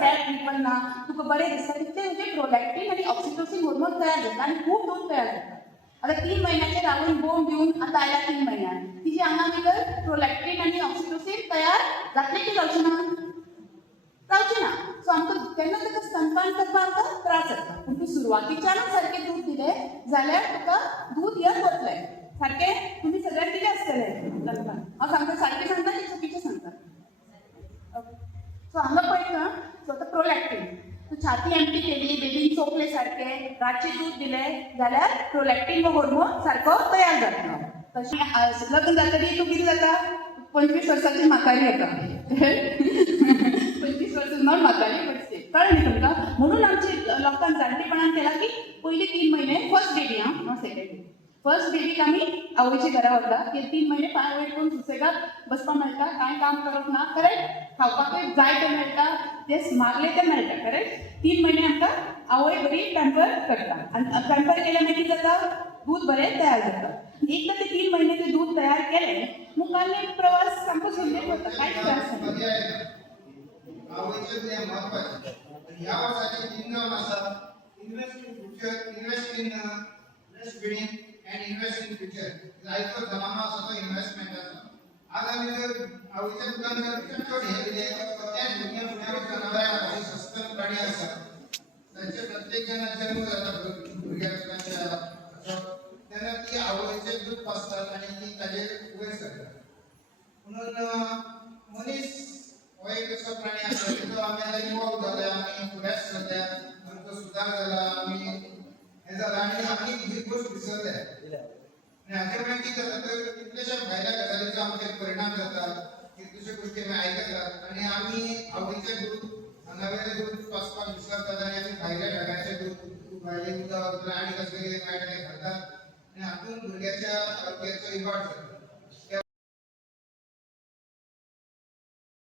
Fat पण ना तुका बरें दिसता तितले तुजे प्रोलॅक्टीन आनी ऑक्सिटोसिन हार्मोन तयार जाता आनी खूब दूध तयार जाता. आता 3 महिन्याचे राहून बोंब दिवन आता आयला 3 महिन्यान तिचे आंगा भितर प्रोलॅक्टीन आनी ऑक्सिटोसिन तयार जातले की जावचे ना? जावचे ना. सो आमकां तेन्ना ताका स्तनपान करपाक आमकां त्रास जाता. पूण तूं सुरवातीच्यानच सारकें दूध दिलें जाल्यार तुका दूध येत वतलें. सारकें तुमी सगळ्यांक दिलें आसतलें स्तनपान. हांव सांगता सारकें सांगता की चुकीचें सांगता? सो हांगा पळयता सो आतां प्रोलॅक्टीन तूं छाती एम्प्टी केली बेबीन चोपलें सारकें रातचें दूध दिलें जाल्यार प्रोलॅक्टीन हो हार्मोन सारको तयार जातलो. तशें लग्न जातकीर तूं कितें जाता 25 वर्सांची म्हातारी येता 25 वर्सां नॉट म्हातारी बट कळ्ळें न्ही तुमकां. म्हणून आमचे लोकांक जाणटेपणान केला की पयलीं 3 म्हयने first baby not second first बेबीक आमी आवयच्या घरा वता की 3 म्हयने पांय वयर करून सुसेगाद बसपाक मेळटा कांय काम करप ना करेक्ट. खावपाकूय जाय तें मेळटा जें मागलें तें मेळटा करेक्ट. 3 म्हयने आमकां आवय बरी पॅम्पर करता आनी पॅम्पर केल्या मागीर कितें जाता दूध बरें तयार जाता. एकदां ते 3 म्हयने तें दूध तयार केलें मुखाल्ले प्रवास सामको सुरळीत वता कांयच त्रास ना. आवयचे ते महत्वाचे. ह्या वर्साचे 3 नाम आसा invest in future, invest in breast feeding and invest in future. लायफचो जमानो आसा तो इन्वेस्टमेंट आसा. आज आमी जर आवयच्या दुकान जर चड हे दिले त्याच भुरग्यां फुडें जनावरां सस्तन प्राणी आसा तांचे प्रत्येक जण जन्म जाता भुरग्याच्या तेन्ना ती आवयचें दूध पाजतात आनी ती ताजेर वयर सरतात. म्हणून मनीस हो एक असो प्राणी आसा जो आमी आतां इवॉल्व जाला आमी फुडेंच सद्या आमचो सुदार जाला आमी हें जाला आनी आमी ही गोश्ट विसरल्या. आनी हाचे मागीर कितें जाता तर कितलेशा भायल्या गजालींचो आमचेर परिणाम जाता कितल्योश्यो गोश्टी आमी आयकतात आनी आमी आवयचें दूध हांगावेलें दूध पाजपाक विसरतात आनी आमी भायल्या ढगाचें दूध भायलें उदक आनी कसलें कितें मेळटा तें खातात आनी हातूंत भुरग्याच्या आरोग्याचो इबाड जाता.